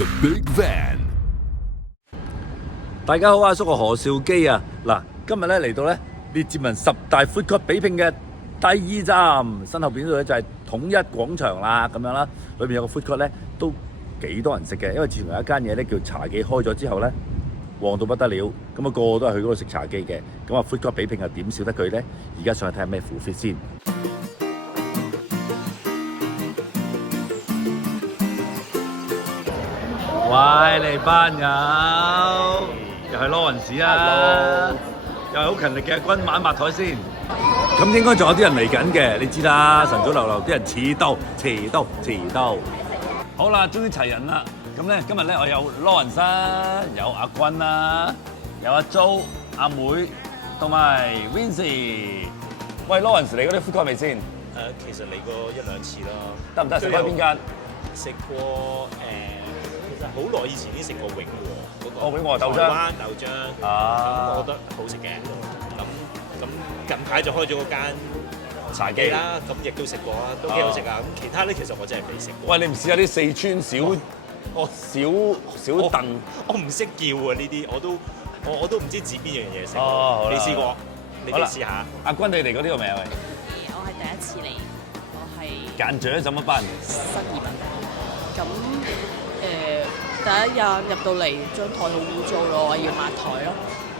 The Big Van。大家好，阿叔個何兆基啊！嗱，今日咧嚟到咧列治文10大 food court 比拼嘅第2站，身後邊呢度咧就係統一廣場啦，咁樣啦。裏邊有個 food court 咧都幾多人食嘅，因為自從有一間嘢咧叫茶記開咗之後咧，旺到不得了，咁啊個個都係去嗰度食茶記嘅。咁啊 food court 比拼又點少得佢咧？而家上去睇下咩 full fit 先。喂，你班友，又係羅雲士啊！又係好勤力嘅君晚抹台先。咁應該仲有啲人嚟緊嘅，你知啦，晨早流流啲人遲到。好啦，終於齊人啦。咁咧，今日咧我有羅雲生，有阿君啦，有阿 Jo、阿妹同埋 Vincy。喂，羅雲士嚟嗰啲 food court 未先？其實嚟過一兩次啦。得唔得？食開邊間？食過其實好耐以前已經食過永和嗰個。永和豆漿。台灣豆漿。咁我覺得好食嘅。咁近排就開咗嗰間茶記啦，咁亦都食過啦，都幾好食啊。咁其他咧其實我真係未食過。喂，你唔試下啲四川小燉？我唔識叫啊呢啲，我都唔知指邊樣嘢食。哦，你試過？你哋試下。阿君，你嚟過呢個未啊？喂，我係第一次嚟，我係間長怎麼辦？新移民。咁第一日入到嚟，張台好污糟咯，我要抹台咯。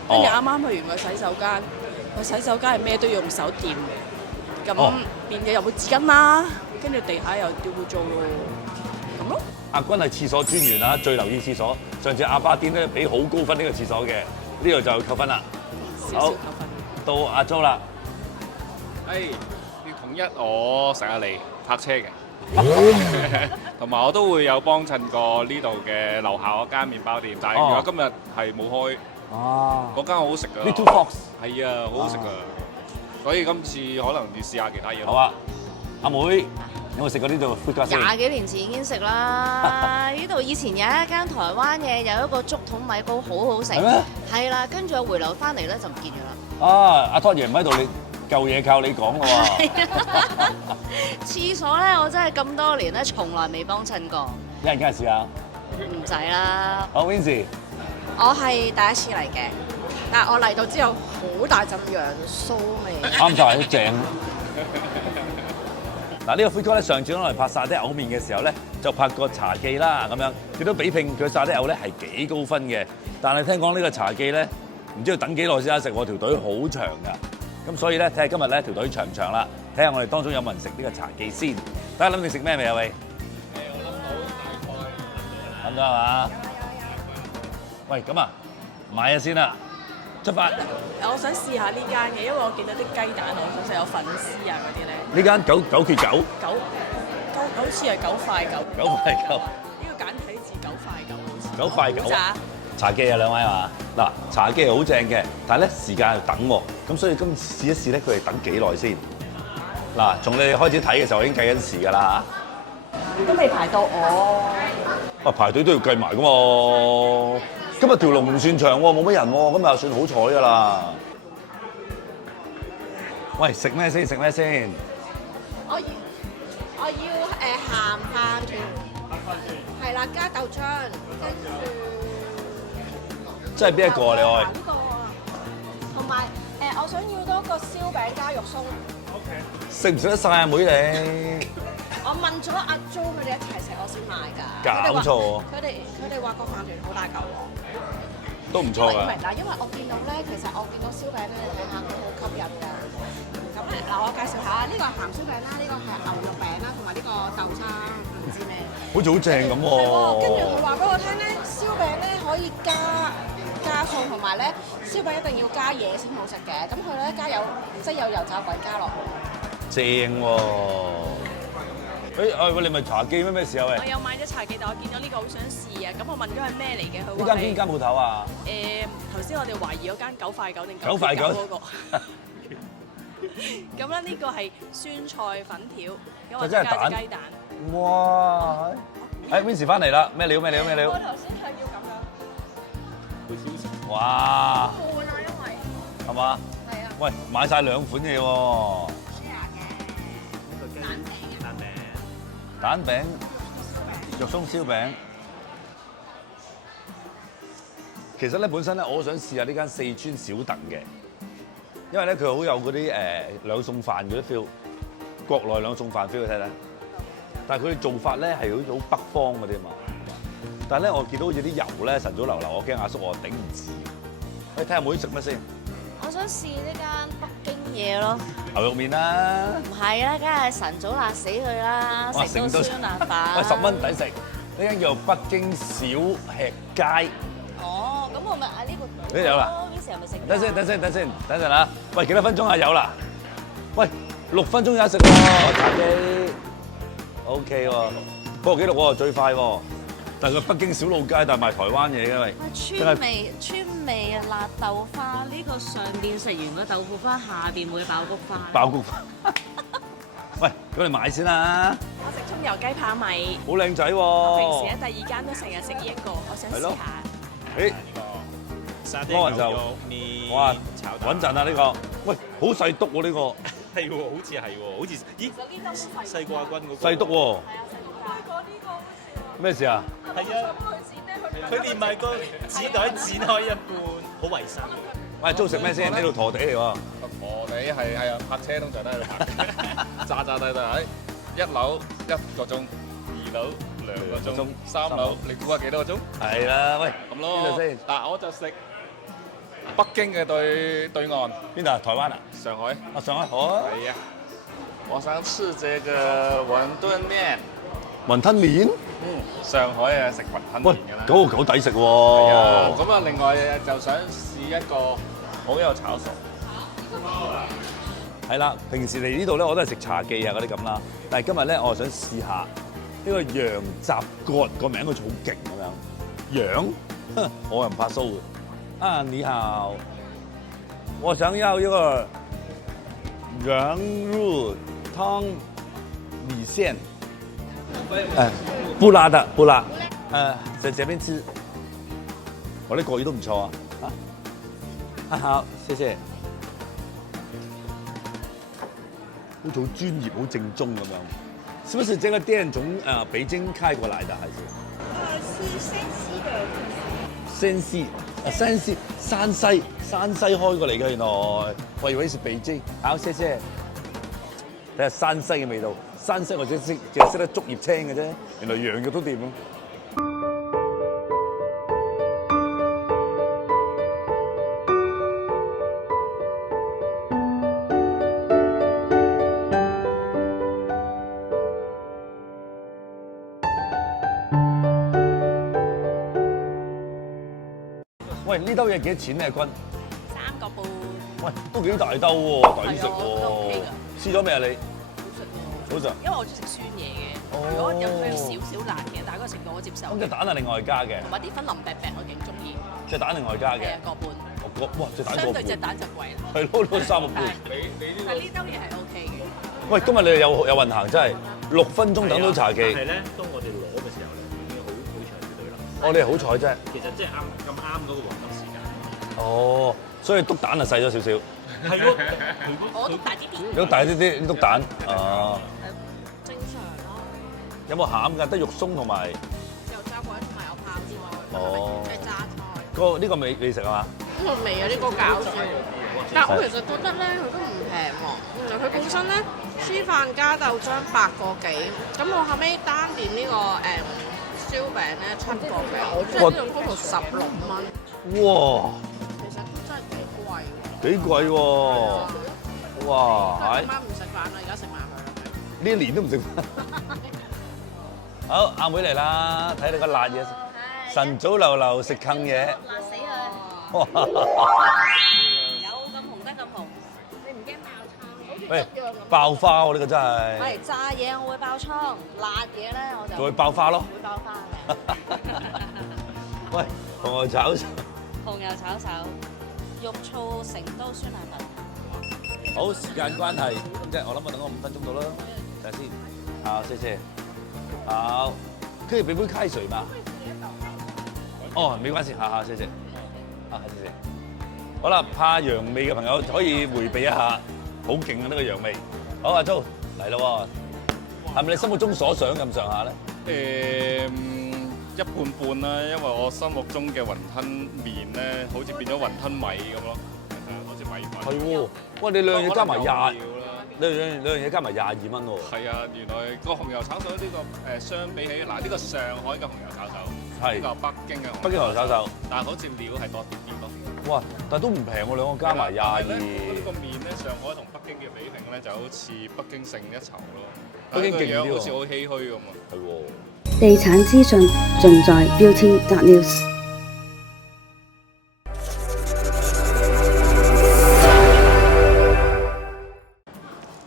跟住啱啱去完個洗手間，個洗手間係咩都要用手掂嘅，咁變咗又冇紙巾啦，跟住地下又丟污糟咯，咁咯。阿君係廁所專員啦，最留意廁所。上次阿巴甸咧俾好高分呢個廁所嘅，呢度就扣分啦。少少扣分。到阿 Jo 啦。要統一我成日嚟泊車嘅，同埋我都會有幫襯過呢度嘅樓下嗰間麵包店，但係如果今日係冇開，嗰間好好食㗎。Little Fox 係啊，好好食㗎，所以今次可能要試下其他嘢。好啊，阿妹有冇食過呢度 food court 先？ 20幾年前已經食啦，呢度以前有一間台灣嘅，有一個竹筒米糕好好食。係咩？係啦，跟住我回流翻嚟咧就唔見咗啦。阿湯爺唔喺度，你舊嘢靠你講㗎喎。廁所咧，我真係咁多年咧，從來未幫襯過。一陣間試下。唔使啦。好 Vincy。我係第一次嚟嘅，但係我嚟到之後好大陣羊騷味。啱晒，好正。嗱，呢個 food court 咧，上次攞嚟拍沙爹牛麵嘅時候咧，就拍過茶記啦咁樣，亦都比拼佢沙爹牛咧係幾高分嘅。但係聽講呢個茶記咧，唔知要等幾耐先得食喎，條隊好長㗎。咁所以咧，睇下今日咧條隊長唔長啦，睇下我哋當中有冇人食呢個茶記先。大家諗住食咩未啊？喂？諗到係嘛？喂，咁啊，買咗先啦，出發。我想試下呢間嘅，因為我見到啲雞蛋，我想食有粉絲啊嗰啲咧。呢間九缺九，好似係9塊9。9塊9。呢個簡體字9塊9好似。 9塊9。咋？茶記啊，兩位係嘛？嗱，茶記係好正嘅，但係咧時間要等喎，咁所以今次試一試咧，佢哋等幾耐先？嗱，從你哋開始睇嘅時候已經計緊時㗎啦。都未排到我。排隊都要計埋㗎嘛。今日條龍唔算長喎，冇乜人喎，今日算好彩㗎啦。喂，食咩先？食咩先？我要鹹飯團，係啦，加豆漿，跟住。即係邊一個啊？你愛？呢個啊，同埋我想要多個燒餅加肉鬆。食唔食得晒啊，妹你？我問咗阿 Jo 佢哋一齊食，我先買㗎。搞錯！佢哋話個飯團好大嚿喎。都唔錯㗎。嗱，因為我見到咧，其實我見到燒餅咧，你睇下佢好吸引㗎。咁嗱，我介紹下，呢個係鹹燒餅啦，呢個係牛肉餅啦，同埋呢個豆沙唔知咩。好似好正咁喎。跟住佢話俾我聽咧，燒餅咧可以加餸，同埋咧燒餅一定要加嘢先好食嘅。咁佢咧加有即係有油炸鬼加落去。正喎！喂，你咪茶記咩事啊？喂！我有買咗茶記，但我見到呢個好想試啊！咁我問咗係咩嚟嘅，佢呢話間邊間鋪頭啊？頭先我哋懷疑嗰間9塊9定9塊9嗰個。咁咧呢個係酸菜粉條，因為加隻雞蛋。哇！Vincy 翻嚟啦，咩料？我頭先係要咁樣。哇！悶啊，因為係嘛？係啊。喂，買晒兩款嘢喎。蛋餅。蛋餅、肉鬆燒餅。其實咧本身咧，我好想試下呢間四川小鄧嘅，因為咧佢好有嗰啲兩餸飯嗰啲 feel， 國內兩餸飯 feel 睇睇。但係佢哋做法咧係好似好北方嗰啲嘛。但係咧我見到好似啲油咧晨早流流，我驚阿叔我頂唔住。你睇下妹食乜先？我想試呢間北京嘢咯。牛肉麵啦，唔係啦，梗係晨早辣死佢啦，哇食到酸辣飯。喂10蚊抵食，呢間叫北京小吃街。哦，咁我咪嗌呢個。呢有啦。呢時候咪食。等陣啦。喂，幾多分鐘啊？有啦。喂，6分鐘有得食喎，茶記。OK 喎，不過紀錄喎，最快喎。但係佢北京小路街，但係賣台灣嘢嘅喂。川味辣豆花，呢個上邊食完個豆腐花，下邊會爆菊花。爆菊花。喂，咁你買先啦。我食葱油雞扒米，好靚仔平喎。時喺第2間都成日食呢一個，我想試下。誒，沙爹牛肉麵，哇，炒蛋穩陣啊呢個。喂，好細篤喎呢個。係喎，好似係喎，好似咦西瓜軍嗰個細篤喎。咩事啊？係啊，佢連埋個紙袋剪開一半，好衞生。喂，租食咩先？呢度陀地嚟喎。陀地係啊，泊車通常都喺度泊，揸低喺1樓1個鐘，2樓2個鐘，3樓你估下幾多個鐘？係啦，喂，咁咯。邊度先？嗱，我就食北京嘅對岸，邊度啊？台灣啊？上海。啊，上海好啊。係啊，我想吃這個雲吞麵。雲吞麵？上海啊食雲吞喂麵㗎啦。 9.9抵食喎。咁啊，另外就想試一個好有炒熟。係啦，平時嚟呢度咧，我都係食茶記啊嗰啲咁啦。但係今日咧，我想試下呢個羊雜割，個名好似好勁咁樣。羊？我又唔怕騷嘅。啊，你好，我想要一個羊肉湯米線。不辣的，不辣。在這邊吃。我啲國語都唔錯啊。啊，好，謝謝。好似好專業、好正宗咁樣。是不是這個店從北京開過來的，還是？是山西的。山西開過嚟嘅原來。我以為是北京。好，謝謝。睇下山西嘅味道。山西我淨係識得竹葉青嘅啫，原來羊肉都掂咯。喂，呢兜嘢幾多錢咧？君3個半。喂，都幾大兜喎，抵食係啊我覺得 OK 喎。㗎試咗未啊你？好食。因為我中意食酸嘢嘅，如果有佢有少少辣嘅，但係嗰個程度我接受。咁隻蛋係另外加嘅，同埋啲粉腍餅餅我勁中意。隻蛋另外加嘅。係啊，個半。哇！隻蛋個半。相對隻蛋就貴啦。係咯，都3個半。但係呢兜嘢係 OK 嘅。喂，今日你哋有運行，真係6分鐘等到茶記。但係咧，當我哋攞嘅時候咧，已經好長嘅隊啦。哦，你係好彩啫。其實即係啱嗰個黃金時間。哦，所以篤蛋係細咗少少。係咯，我都大啲啲。你篤大啲篤蛋。哦。正常咯。有冇餡㗎？得肉鬆同埋。有炸鬼同埋有炮之外，哦係榨菜。呢個味你食係嘛？呢個味啊，呢個餃子。但係我其實覺得咧，佢都唔平喎。原來佢本身咧，黐飯加豆漿8個幾，咁我後尾單點呢個燒餅咧7個幾，即係呢種 total 16蚊。哇！其實都真係幾貴喎。幾貴喎！哇！今晚唔食飯啦，而家食埋佢啦。呢一年都唔食飯。好，阿妹嚟啦，睇你個辣嘢。晨早流流食坑嘢。辣死佢！哇！有咁紅得咁紅，你唔驚爆瘡？喂，爆花喎！呢個真係。係炸嘢我會爆瘡，辣嘢咧我就就會爆花咯。會爆花嘅。喂，同我炒手。紅油炒手，肉燥成都酸辣粉。好，時間關係，咁即係我諗我等我5分鐘到啦，等下先。好，謝謝。好，可以俾杯開水嘛？哦，沒關係，好，謝謝。啊，謝謝。好啦，怕羊味嘅朋友可以迴避一下，好勁啊！呢個羊味。好，阿 Jo 嚟咯喎，係咪你心目中所想咁上下咧？一一半半啦，因為我心目中嘅雲吞麵咧，好似變咗雲吞米咁咯，好似米粉。係喎，喂，你兩樣嘢加埋可能有20，料啦兩樣嘢加埋22蚊喎。係啊，原來個紅油炒手呢個相比起嗱呢個上海嘅紅油炒手，係呢個北京嘅北京紅油炒手，但係好似料係多啲啲咯。哇！但係都唔平喎，兩個加埋22。呢個麵咧，上海同北京嘅比拼咧，就好似北京勝一籌咯。北京勁啲喎好似好唏噓咁啊！係喎。地產資訊盡在 Beauty.News。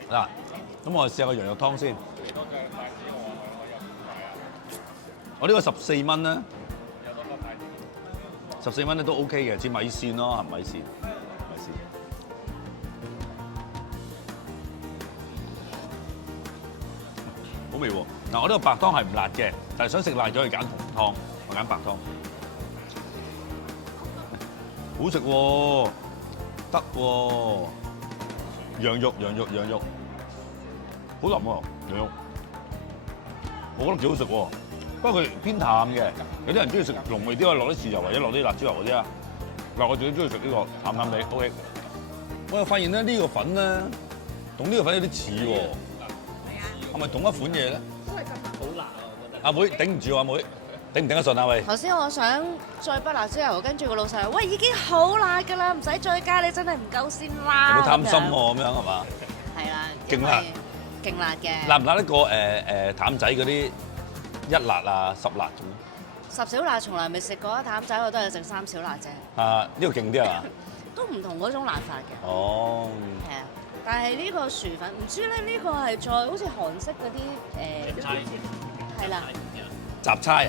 嗱，咁我哋試下個羊肉湯先。我呢個14蚊咧，14蚊咧都 OK 嘅，似米線咯，係米線，米線。好味喎！嗱，我呢個白湯係唔辣嘅，但係想食辣咗，要揀紅湯，我揀白湯。好食喎，得喎，羊肉，好腍喎，羊肉，我覺得幾好食喎。不過佢偏淡嘅，有啲人中意食濃味啲，可以落啲豉油或者落啲辣椒油嗰啲啊。嗱，我自己中意食呢個淡淡地 ，OK。我又發現咧呢個粉咧，同呢個粉有啲似喎。係咪同一款嘢咧？都係咁好辣啊！我覺得。阿妹頂唔住啊！阿妹頂唔頂得順啊？喂！頭先我想再不辣椒油，跟住個老細話：喂，已經好辣㗎啦，唔使再加，你真係唔夠鮮辣。有冇貪心喎？咁樣係嘛？係啦，勁辣，勁辣嘅。辣唔辣得過譚仔嗰啲1辣啊10辣咁？ 10小辣從來未食過，譚仔我都係食3小辣啫。啊，呢個勁啲係嘛？都唔同嗰種辣法嘅。哦。係啊，但係呢個薯粉唔知咧，呢個係再好似韓式嗰啲係啦。雜差啊？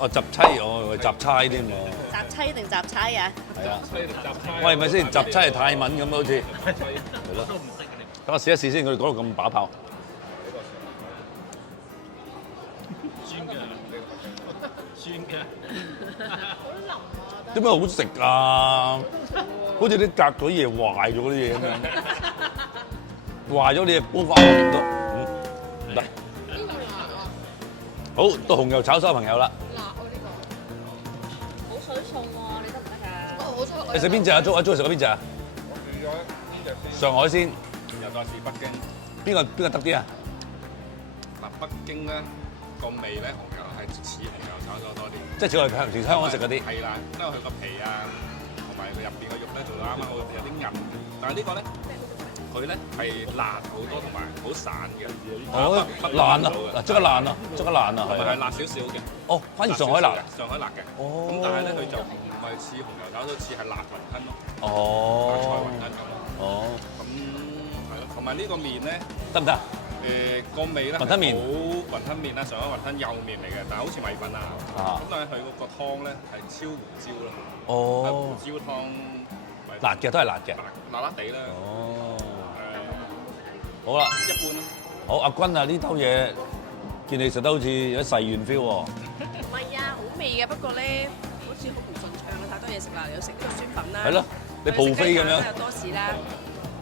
哦，雜差，我雜差添喎。雜差定雜差啊？係啊。喂，咪先，雜差係泰文咁好似。係咯。等我試一試先，佢哋講到咁把炮。點解好食啊？好似啲隔咗嘢壞咗嗰啲嘢咁樣，壞咗你煲翻我都唔得。好，到紅油炒手朋友啦。辣喎呢個，冇水餸喎，你得唔得㗎？我好彩。你食邊隻啊？阿 Jo 食過邊隻啊？我試咗呢隻先，上海鮮。又再試北京。邊個得啲啊？嗱，北京咧個味咧紅油係似紅油炒手多啲。即係似我哋平時香港食嗰啲。係啦，因為佢個皮啊，同埋佢入邊個肉咧做到啱啱好，有啲韌。但係呢個咧，佢咧係辣好多，同埋好散嘅。哦，爛啊！嗱，即刻爛啊！即刻爛啊！係啊。係辣少少嘅。哦，反而上海辣。上海辣嘅。哦。咁但係咧，佢就唔係似紅油炒手，似係辣雲吞咯。哦。辣菜雲吞咁咯。哦。咁係咯，同埋呢個麵咧。得唔得？個味咧，雲吞麵，好雲吞麵啦，上海雲吞幼麵嚟嘅，但係好似米粉啊。咁但係佢個湯咧係超胡椒咯。哦。胡椒湯。辣嘅都係辣嘅。辣辣地啦。哦。好啦。一般啦。好，阿君啊，呢兜嘢見你食得好似有啲細軟 feel 喎。唔係啊，好味嘅，不過咧好似好唔順暢啊，太多嘢食啦，又食呢個酸粉啦。係咯，你蒲飛咁樣。又多士啦，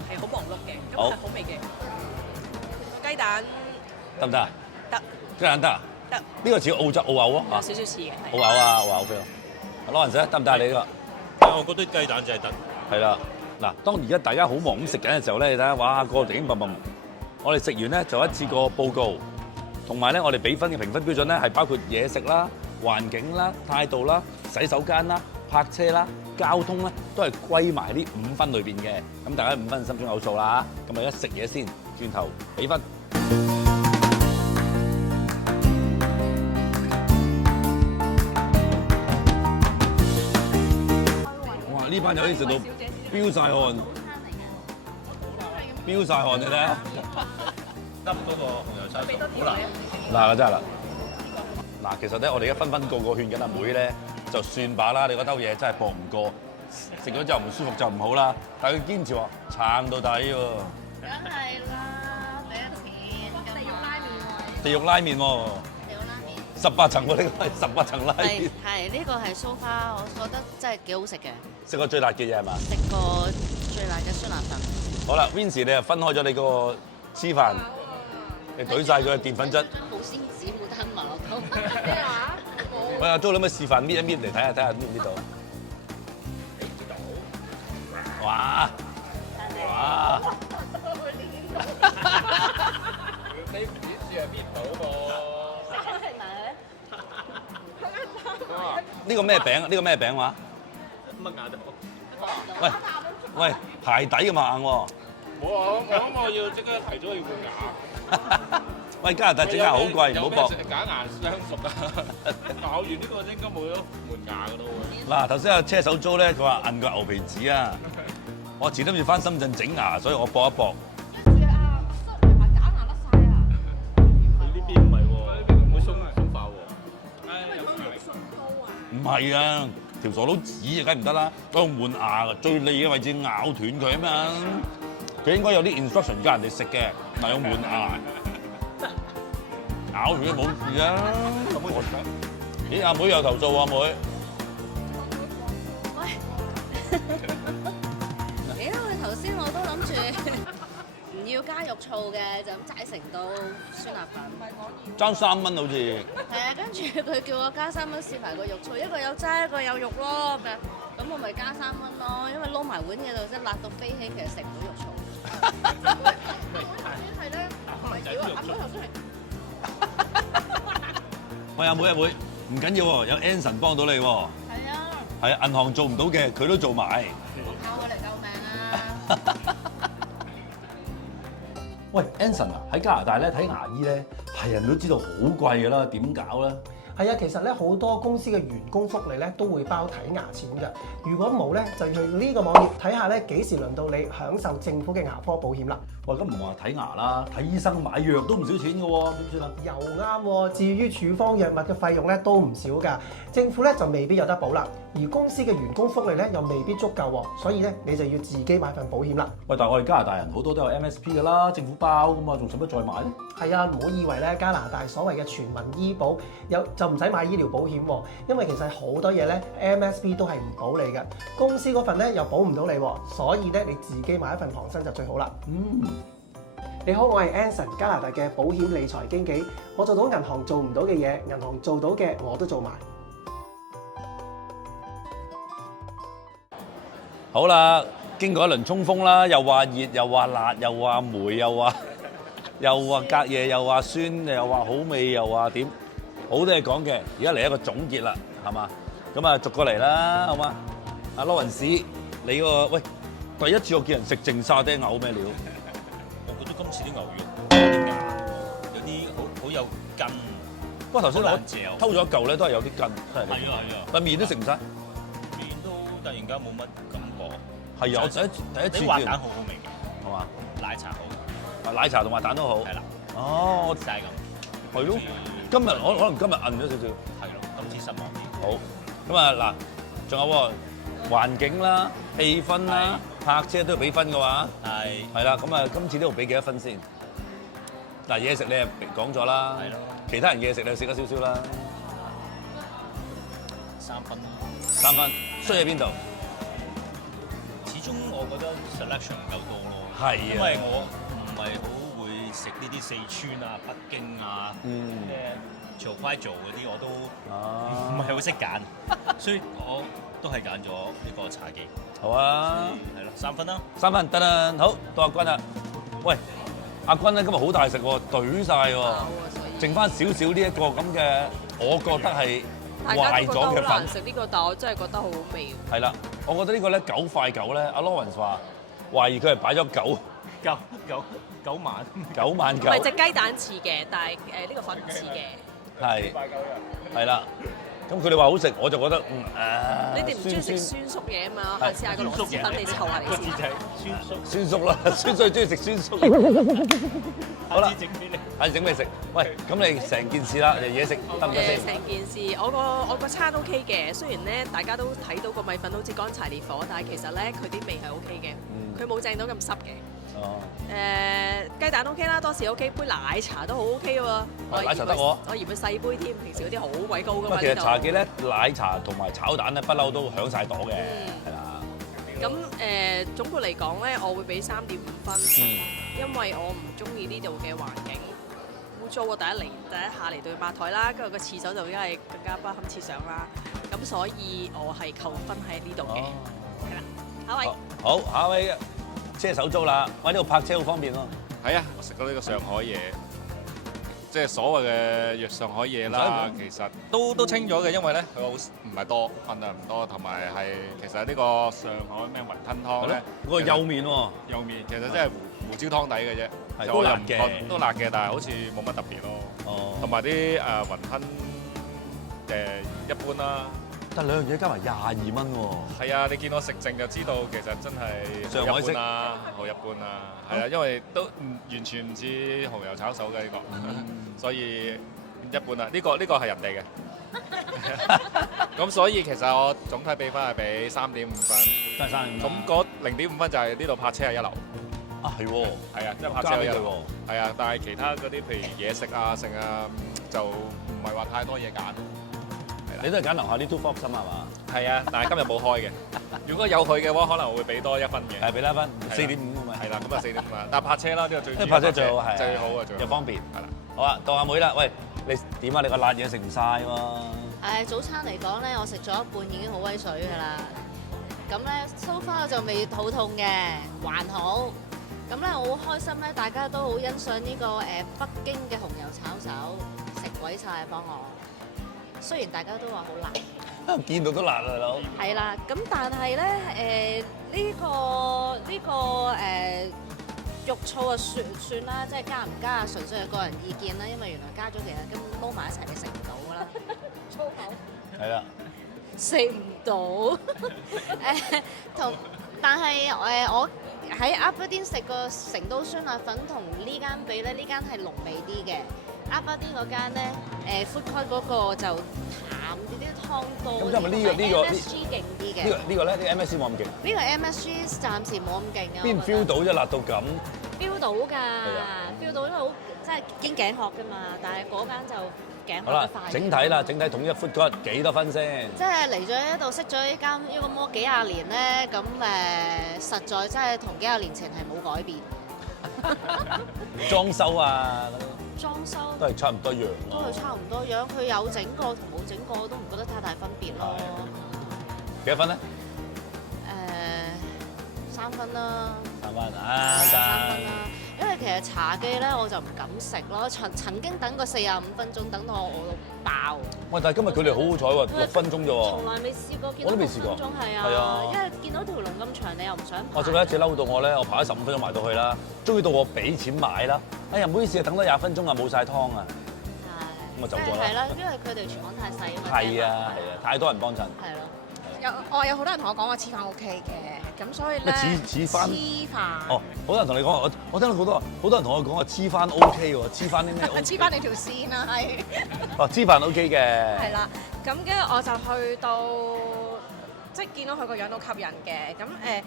係好忙碌嘅，咁係好味嘅。雞蛋得唔得啊？得。雞蛋得啊？得。呢個似澳洲澳牛啊？有少少似嘅。澳牛啊，澳牛 feel。攞人食得唔得啊？你呢個？我覺得雞蛋就係得。係啦，嗱，當而家大家好忙咁食緊嘅時候咧，你睇下，哇，個個頂冧冧。我哋食完咧就一次過報告，同埋咧我哋俾分嘅評分標準咧係包括嘢食啦、環境啦、態度啦、洗手間啦、泊車啦、交通咧，都係歸埋呢5分裏邊嘅。咁大家5分心中有數啦。咁啊一食嘢先，轉頭俾分。哇！呢班友可以食到飆晒汗，飆晒汗你睇下。得嗰個紅油炒手好辣。辣啊真係辣！嗱，其實咧我哋而家分個勸緊阿妹咧，就算罷啦，你嗰兜嘢真係搏唔過，食咗之後唔舒服就唔好啦。但係佢堅持話撐到底喎。梗係啦，第一片地獄拉麵喎。地獄拉麵喎。地獄拉麵。 18層喎，呢個係18層拉麵。係呢個係蘇花，我覺得真係幾好食嘅。食過最辣嘅嘢係嘛？食過最辣嘅酸辣粉。好啦 ，Vincy 你又分開咗你個黐飯，你懟晒佢嘅澱粉質。好鮮子冇得聞落到。咩話？喂，阿 Jo，你可唔可以示範搣一搣嚟睇下搣唔搣到？哇！哇！你唔顯示係搣到噃。呢個咩餅？呢個咩餅話？乜牙度？喂喂，鞋底咁硬喎！冇啊！我要即刻提早去換牙。喂，加拿大整牙好貴，唔好搏。假牙相熟啊！咬完呢個應該冇咗門牙噶咯喎。嗱，頭先有車手租咧，佢話摁個牛皮紙啊！我遲啲要翻深圳整牙，所以我搏一搏。跟住啊，塞埋假牙甩晒啊！佢呢邊唔係喎，呢邊唔會鬆化喎。因為佢肉鬆高啊。唔係啊，條傻佬紙啊，梗係唔得啦！我用換牙最利嘅位置咬斷佢啊嘛。佢應該有啲 instruction 教人哋食嘅，嗱用換牙咬斷都冇事啊！咦，阿妹有投訴啊，妹？因為頭先我都諗住唔要加肉醋嘅，就咁齋成到酸辣粉。爭3蚊好似。係啊，跟住佢叫我加3蚊試埋個肉醋，一個有齋，一個有肉咯。咁我咪加3蚊咯，因為撈埋碗嘢度即係辣到飛起，其實食唔到肉醋。係咧，唔係少啊！阿妹頭先係。喂，阿妹，唔緊要喎，有 Anson 幫到你喎。係啊，係啊，銀行做唔到嘅，佢都做埋。靠佢嚟救命啊！喂 ，Anson 啊，喺加拿大咧睇牙醫咧，係人都知道好貴㗎啦，點搞咧？係啊，其實咧好多公司嘅員工福利咧都會包睇牙錢㗎。如果冇咧，就要去呢個網頁睇下咧幾時輪到你享受政府嘅牙科保險啦。喂，咁唔話睇牙啦，睇醫生買藥都唔少錢㗎喎，點算啊？又啱喎，至於處方藥物嘅費用咧都唔少㗎，政府咧就未必有得補啦，而公司嘅員工福利咧又未必足夠喎，所以咧你就要自己買份保險啦。喂，但係我哋加拿大人好多都有 MSP 㗎啦，政府包㗎嘛，仲使乜再買咧？係啊，唔好以為咧加拿大所謂嘅全民醫保就唔使買醫療保險喎，因為其實好多嘢咧 MSP 都係唔保你嘅，公司嗰份咧又保唔到你喎，所以咧你自己買一份旁身就最好啦。你好，我係 Anson， 加拿大嘅保險理財經紀，我做到銀行做唔到嘅嘢，銀行做到嘅我都做埋。好啦，經過一輪衝鋒啦，又話熱，又話辣，又話霉，又話隔夜，又話酸，又話好味，又話點，好多嘢講嘅。而家嚟一個總結啦，係嘛？咁啊，逐個嚟啦，好嘛？阿羅雲士，你個喂第一次我見人食淨沙爹牛咩料？我覺得今次啲牛肉啲牙有啲好有筋。不過頭先我好難嚼偷咗一嚿咧，都係有啲筋，真係。係啊，但麵都食唔晒。面都突然間冇乜感覺。係啊，我第一次見。你滑蛋好好味嘅，係嘛？奶茶好。奶茶同滑蛋都好。係啦。哦，就係咁。係咯。今日可能今日韌咗少少。係咯，今次失望啲。好。咁啊嗱，仲有喎環境啦、氣氛啦、泊車都要俾分嘅話。係啦，咁啊，今次呢度俾幾多分先？嗱，嘢食你係講咗啦。係咯。其他人嘢食你食咗少少啦。3分。3分，衰喺邊度？始終我覺得 selection 唔夠多咯。係啊。因為我唔係好會食呢啲四川啊、北京啊、做快做嗰啲我都唔係好識揀，所以我都係揀咗呢個茶記。好啊。係咯，3分啦。3分得啦，好到阿君啦。喂，阿君咧今日好大食喎，懟晒喎，剩翻少少呢一個咁嘅，我覺得係壞咗嘅粉。食呢個，但我真係覺得好好味。係啦，我覺得呢個咧9塊9咧，阿 Lawrence 話懷疑佢係擺咗9萬9。唔係隻雞蛋似嘅，但係呢個粉唔似嘅。係啦，咁佢哋話好食，我就覺得你哋唔中意食酸縮嘢啊嘛，下次嗌個螺絲粉你湊下你先。酸縮啦，酸叔中意食酸縮。好啦，整俾你。下次整俾你食。喂，咁你成件事啦，嘢食得唔得先？成件事，我個餐 OK 嘅，雖然咧大家都睇到個米粉好似乾柴烈火，但係其實咧佢啲味係 OK 嘅，佢冇正到咁濕嘅。哦。雞蛋 OK 啦，多士 OK，杯奶茶都好 OK 喎。奶茶得我嫌佢細杯添，平時嗰啲好鬼高噶嘛。其實茶記咧奶茶同埋炒蛋咧不嬲都響晒朵嘅，係啦。咁總括嚟講咧，我會俾3.5分，因為我唔中意呢度嘅環境，污糟啊！第一下嚟到抹台啦，跟住個廁所就因為更加不堪設想啦。咁所以我係扣分喺呢度嘅，係啦。下一位，好，下一位車手租啦，喂，呢度泊車好方便喎。係啊，我食過呢個上海嘢，即係所謂嘅上海嘢啦，其實都清咗嘅，因為咧佢好唔係多，份量唔多，同埋係其實呢個上海咩雲吞湯咧，嗰個幼麵喎，幼麵其實真係胡椒湯底嘅啫，係就都辣嘅，都辣嘅，但係好似冇乜特別咯。哦，同埋啲雲吞一般啦。但兩樣嘢加埋22蚊喎。係啊，你見我食剩就知道其實真係上海式啦，好一般啦。係啊，因為都完全唔似蠔油炒手嘅呢個，所以一般啦。呢個係人哋嘅。咁所以其實我總體俾分係俾3.5分。都係3.5。咁嗰0.5分就係呢度泊車係一流。啊，係喎。係啊，即係泊車係一流。係啊，但係其他嗰啲譬如嘢食啊、剩啊，就唔係話太多嘢揀。你都係揀樓下啲 Two Fox 係嘛？係啊，但係今日冇開嘅。如果有佢嘅話，可能會俾多1分嘅。係俾1分，4.5咁嘛。係啦，咁啊4.5啦。但係泊車啦，呢個最主要。泊車最好係最好啊，最又方便。係啦。好啊，到阿妹啦，喂，你點啊？你個辣嘢食唔晒喎？早餐嚟講咧，我食咗一半已經好威水㗎啦。咁咧，so far 我就未肚痛嘅，還好。咁咧，我好開心咧，大家都好欣賞呢個北京嘅紅油炒手，食鬼晒啊幫我。雖然大家都話好辣，見到都辣啊，大佬。係啦，咁但係咧呢個肉燥啊算啦，即係加唔加啊，純粹係個人意見啦。因為原來加咗其實根本撈埋一齊你食唔到㗎啦，粗口。係啦。食唔到但係我喺鴨巴甸食個成都酸辣粉同呢間比咧，呢間係濃味啲嘅。鴨巴甸嗰間咧，food court 嗰個就淡啲湯多。咁因為呢個 MSG 勁啲嘅。呢個咧，呢個 MSG 冇咁勁。呢個 MSG 暫時冇咁勁啊。邊 feel 到啫？辣到咁。feel 到㗎，feel 到因為好即係肩頸殼㗎嘛，但係嗰間就頸殼好啦得快。整體啦，整體統一 food court 幾多分先？即係嚟咗呢度識咗呢個摩幾廿年咧，咁實在真係同幾廿年前係冇改變。裝修啊，裝修都係差唔多樣。都係差唔多樣，佢有整過同冇整過都唔覺得太大分別咯。幾多分咧？3分啦。3分啊， 3分啦。因為其實茶記咧我就唔敢食咯，曾經等過45分鐘，等到我餓到爆。喂，但係今日佢哋好好彩喎，6分鐘啫喎。從來未試過見到我都未6試過。分鐘係係啊，因為見到條龍咁長，你又唔想排。我仲有一次嬲到我咧，我排咗15分鐘埋到去啦，終於到我俾錢買啦。哎呀，唔好意思啊，等多20分鐘啊，冇晒湯啊。咁我走咗啦。係啦，因為佢哋廚房太細啊嘛。係啊，太多人幫襯。係咯。有好多人同我講話黐飯 OK 嘅，咁所以咧黐飯。黐飯。哦，好多人同你講，我聽到好多人同我講話黐飯 OK 喎，黐飯啲咩 OK？黐翻你條線啊，係。哦，黐飯 OK 嘅。係啦，咁跟住我就去到，即係見到佢個樣都吸引嘅，咁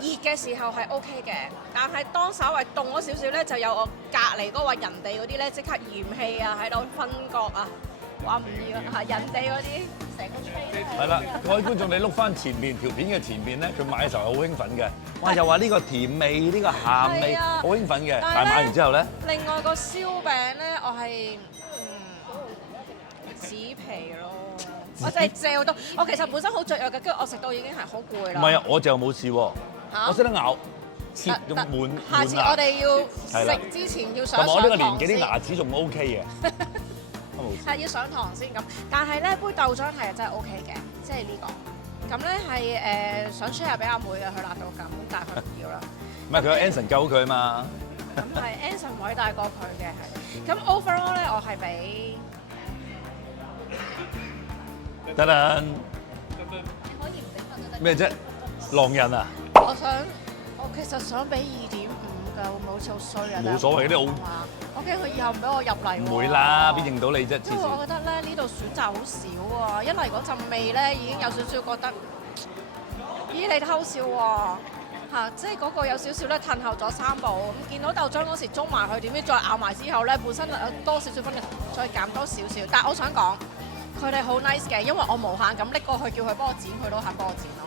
熱嘅時候係 OK 嘅，但係當稍為凍咗少少咧，就有我隔離嗰位人哋嗰啲咧即刻嫌棄啊，喺度分割啊，話唔要啊，人哋嗰啲成個 tray。係啦，各位觀眾，你碌翻前面條片嘅前面咧，佢買嘅時候係好興奮嘅，哇！又話呢個甜味，呢個鹹味，好興奮嘅。但係買完之後咧，另外個燒餅咧，我係紙皮咯，我就係嚼到，我其實本身好雀躍嘅，跟住我食到已經係好攰啦。唔係啊，我就冇試喎，我識得咬，切用滿下次我哋要食之前要上堂先。同埋我呢個年紀啲牙齒仲 OK 嘅。係要上堂先咁，但係咧杯豆漿係真係 OK 嘅，即係呢個。咁咧係想 share 俾阿妹嘅，佢辣到咁，但係佢唔要啦。唔係佢有 Anson 救佢嘛？咁係 Anson 偉大過佢嘅係。咁 overall 咧，我係俾得啦。可以唔俾分都得。咩啫？狼人啊！我其實想俾2.5㗎，會唔會好似好衰啊？冇所謂啲好。我驚佢以後唔俾我入嚟喎。唔會啦，邊認到你啫？因為我覺得咧呢度選擇好少啊，一嚟嗰陣味咧已經有少少覺得，咦你偷笑喎嚇，即係嗰個有少少咧褪後咗3步，咁見到豆漿嗰時中埋佢，點知再咬埋之後咧，本身多少少分嘅，再減多少少。但係我想講，佢哋好 nice 嘅，因為我無限咁拎過去叫佢幫我剪，佢都肯幫我剪咯。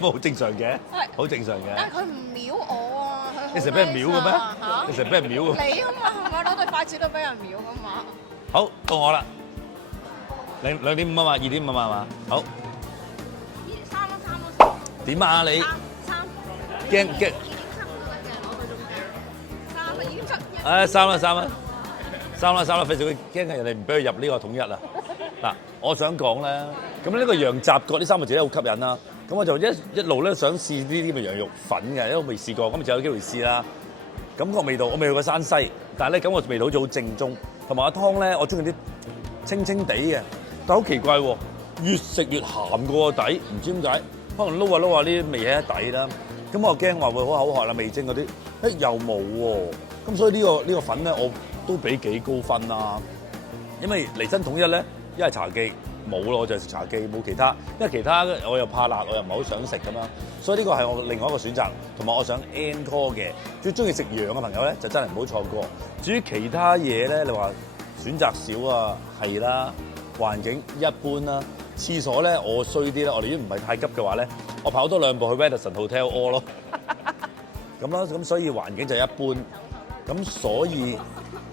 好正常嘅，好正常嘅。但係佢唔秒我啊，佢你成日俾人秒嘅咩？你成日俾人秒嘅。你啊嘛，係咪攞對筷子都俾人秒噶嘛？好，到我啦。2.5啊嘛，2.5啊嘛，好。點啊你？驚。3啦，費事佢驚人哋唔俾佢入呢個統一啊！嗱，我想講咧，咁呢個羊雜角呢3個字咧好吸引啦。咁我就一路咧想試呢啲咁嘅羊肉粉嘅，因為我未試過，咁就有機會試啦。感覺味道，我未去過山西，但係咧感覺味道好似好正宗，同埋個湯咧，我中意啲清清地嘅，但係好奇怪喎，越食越鹹過個底，唔知點解，可能撈下呢啲味喺底啦。咁我驚話會好口渴啦，味精嗰啲，又冇喎。咁所以呢個粉咧，我都俾幾高分啦。因為離親統一咧，一係茶記冇咯，我就係食茶記，冇其他。因為其他我又怕辣，我又唔係好想食咁樣。所以呢個係我另外一個選擇，同埋我想 encore 嘅。最中意食羊嘅朋友咧，就真係唔好錯過。至於其他嘢咧，你話選擇少啊，係啦，環境一般啦。廁所咧，我衰啲咧，我哋如果唔係太急嘅話咧，我跑多2步去 Radisson Hotel 屙咯。咁啦，咁所以環境就一般。咁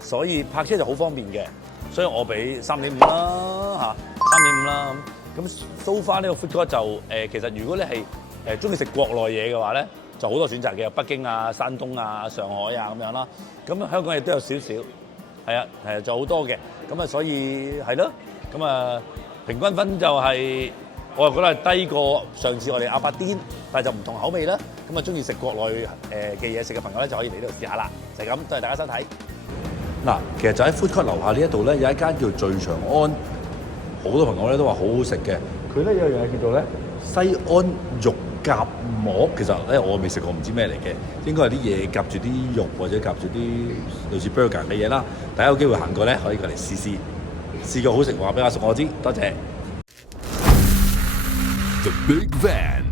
所以泊車就好方便嘅，所以我俾3.5啦3.5啦咁。so far 呢個 food court 就其實如果你係中意食國內嘢嘅話咧，就好多選擇嘅，北京啊、山東啊、上海啊咁樣啦。咁香港亦都有少少，係啊，就好多嘅。咁啊，所以係咯，咁啊平均分就係、我又覺得係低過上次我哋阿伯甸，但係就唔同口味啦。咁啊，中意食國內嘅嘢食嘅朋友咧，就可以嚟呢度試下啦。就係咁，多謝大家收睇。嗱，其實就喺 Food Court 樓下呢一度咧，有一間叫聚長安，好多朋友咧都話好好食嘅。佢咧有樣嘢叫做咧西安肉夾饃，其實咧我未食過，唔知咩嚟嘅，應該係啲嘢夾住啲肉或者夾住啲類似 burger 嘅嘢啦。大家有機會行過咧，可以過嚟試過好食，話俾阿叔我知。多謝。The Big Van